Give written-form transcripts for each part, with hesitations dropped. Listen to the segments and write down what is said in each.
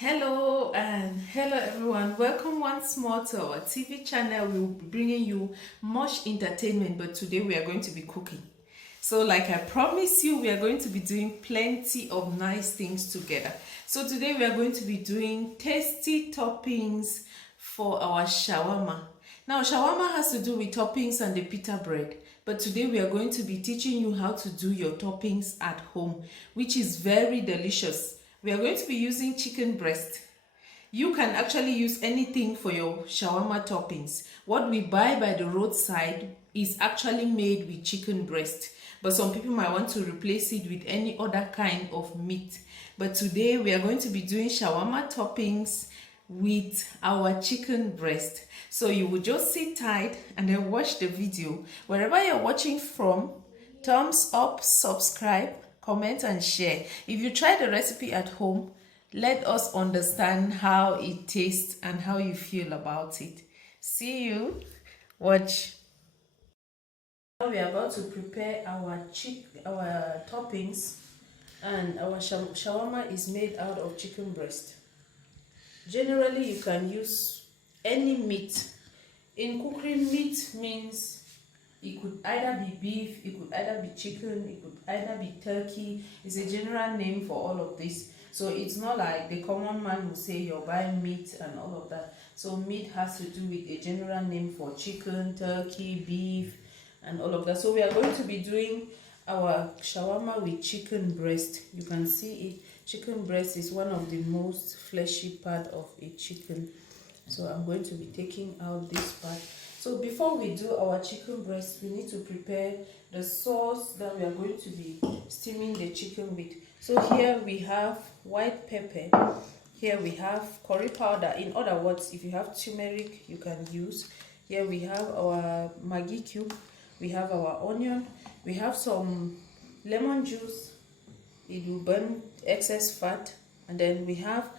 Hello and hello everyone. Welcome once more to our TV channel. We will be bringing you much entertainment, but today we are going to be cooking. So like I promised you, we are going to be doing plenty of nice things together. So today we are going to be doing tasty toppings for our shawarma. Now shawarma has to do with toppings and the pita bread. But today we are going to be teaching you how to do your toppings at home, which is very delicious. We are going to be using chicken breast. You can actually use anything for your shawarma toppings. What we buy by the roadside is actually made with chicken breast. But some people might want to replace it with any other kind of meat. But today we are going to be doing shawarma toppings with our chicken breast. So you will just sit tight and then watch the video. Wherever you're watching from, thumbs up, subscribe, comment and share. If you try the recipe at home, let us understand how it tastes and how you feel about it. See you. Watch. Now we are about to prepare our toppings, and our shawarma is made out of chicken breast. Generally, you can use any meat. In cooking, meat means it could either be beef, it could either be chicken, it could either be turkey. It's a general name for all of this. So it's not like the common man will say you're buying meat and all of that. So meat has to do with a general name for chicken, turkey, beef, and all of that. So we are going to be doing our shawarma with chicken breast. You can see it. Chicken breast is one of the most fleshy part of a chicken. So I'm going to be taking out this part. So before we do our chicken breast, we need to prepare the sauce that we are going to be steaming the chicken with. So here we have white pepper. Here we have curry powder. In other words, if you have turmeric, you can use. Here we have our Maggi cube. We have our onion. We have some lemon juice. It will burn excess fat. And then we have,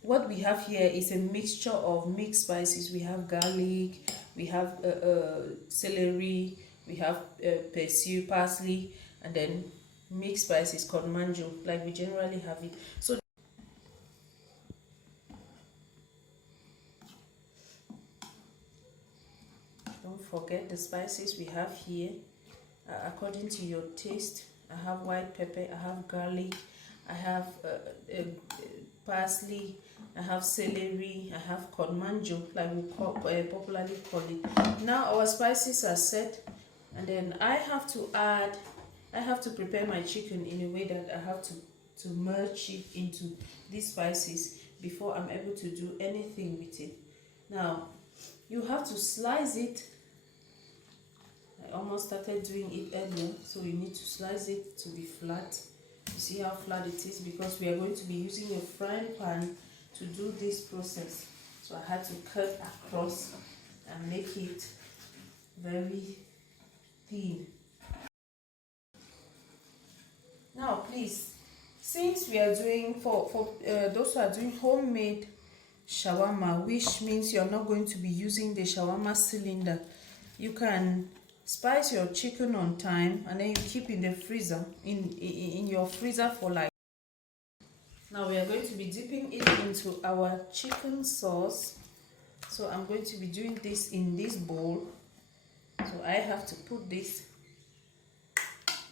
what we have here is a mixture of mixed spices. We have garlic, we have celery, we have parsley, and then mixed spices called manjo, like we generally have it. So don't forget the spices we have here according to your taste. I have white pepper, I have garlic, I have parsley, I have celery, I have manjo, like we popularly call it. Now our spices are set, and then I have to prepare my chicken in a way that I have to merge it into these spices before I'm able to do anything with it. Now you have to slice it. I almost started doing it earlier, so you need to slice it to be flat. You see how flat it is, because we are going to be using a frying pan to do this process. So I had to cut across and make it very thin. Now please, since we are doing for those who are doing homemade shawarma, which means you're not going to be using the shawarma cylinder, you can spice your chicken on time and then you keep in the freezer, in your freezer for like. Now we are going to be dipping it into our chicken sauce. So I'm going to be doing this in this bowl. So I have to put this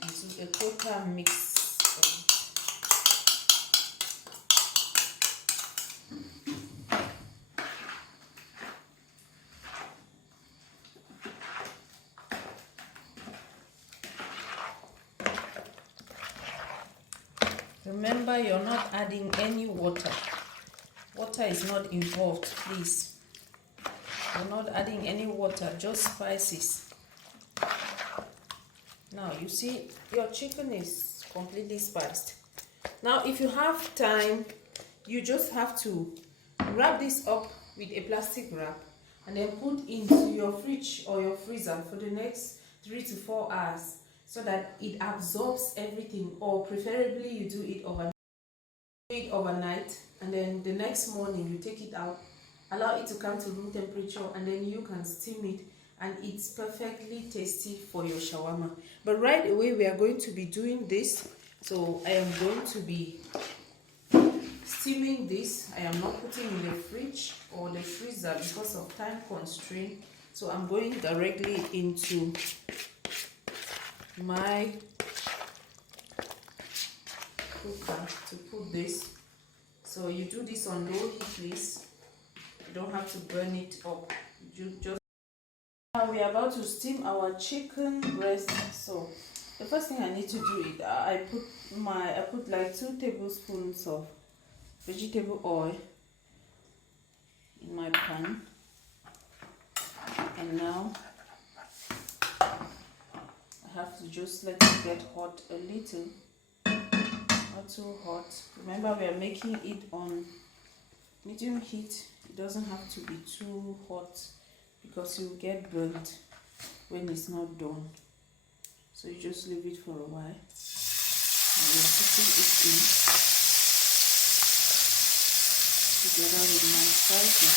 into a total mix. Remember, you're not adding any water. Water is not involved, please. You're not adding any water, just spices. Now, you see, your chicken is completely spiced. Now, if you have time, you just have to wrap this up with a plastic wrap and then put into your fridge or your freezer for the next 3 to 4 hours, so that it absorbs everything, or preferably you do it overnight, and then the next morning you take it out, allow it to come to room temperature, and then you can steam it, and it's perfectly tasty for your shawarma. But right away we are going to be doing this. So I am going to be steaming this. I am not putting in the fridge or the freezer because of time constraint. So I'm going directly into my cooker to put this. So you do this on low heat, please. You don't have to burn it up. You just now we are about to steam our chicken breast. So the first thing I need to do is I put like 2 tablespoons of vegetable oil in my pan, and now I have to just let it get hot a little, not too hot. Remember, we are making it on medium heat. It doesn't have to be too hot because you get burnt when it's not done. So you just leave it for a while, and we're putting it in together with my spices.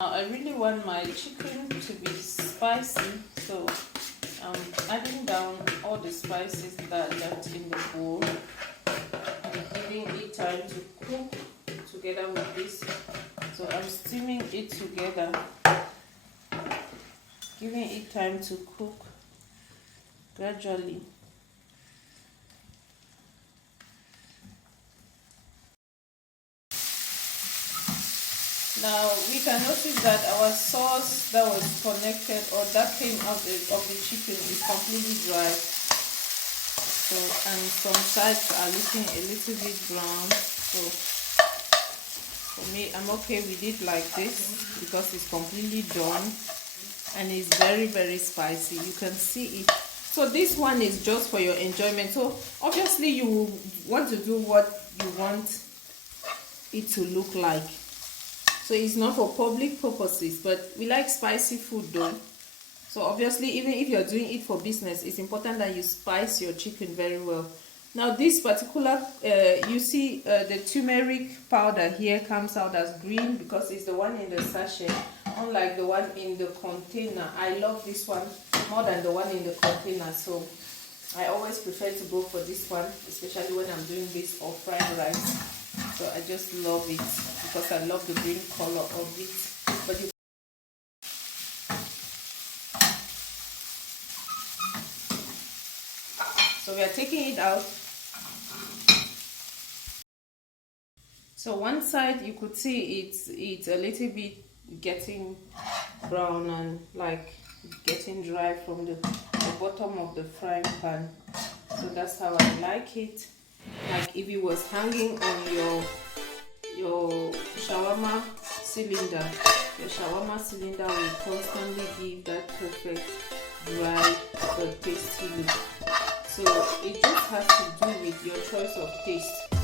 Now I really want my chicken to be spicy, so I'm adding down all the spices that are left in the bowl and giving it time to cook together with this. So I'm steaming it together, giving it time to cook gradually. Now we can notice that our sauce that was connected or that came out of the chicken is completely dry. So, and some sides are looking a little bit brown. So for me, I'm okay with it like this because it's completely done and it's very, very spicy. You can see it. So this one is just for your enjoyment. So obviously you want to do what you want it to look like. So it's not for public purposes, but we like spicy food though. So obviously, even if you're doing it for business, it's important that you spice your chicken very well. Now this particular, you see the turmeric powder here comes out as green because it's the one in the sachet, unlike the one in the container. I love this one more than the one in the container, so I always prefer to go for this one, especially when I'm doing this or fried rice. So I just love it because I love the green color of it. But you so we are taking it out. So one side you could see it's a little bit getting brown and like getting dry from the bottom of the frying pan. So that's how I like it. Like if it was hanging on your shawarma cylinder, your shawarma cylinder will constantly give that perfect dry but tasty look. So it just has to do with your choice of taste.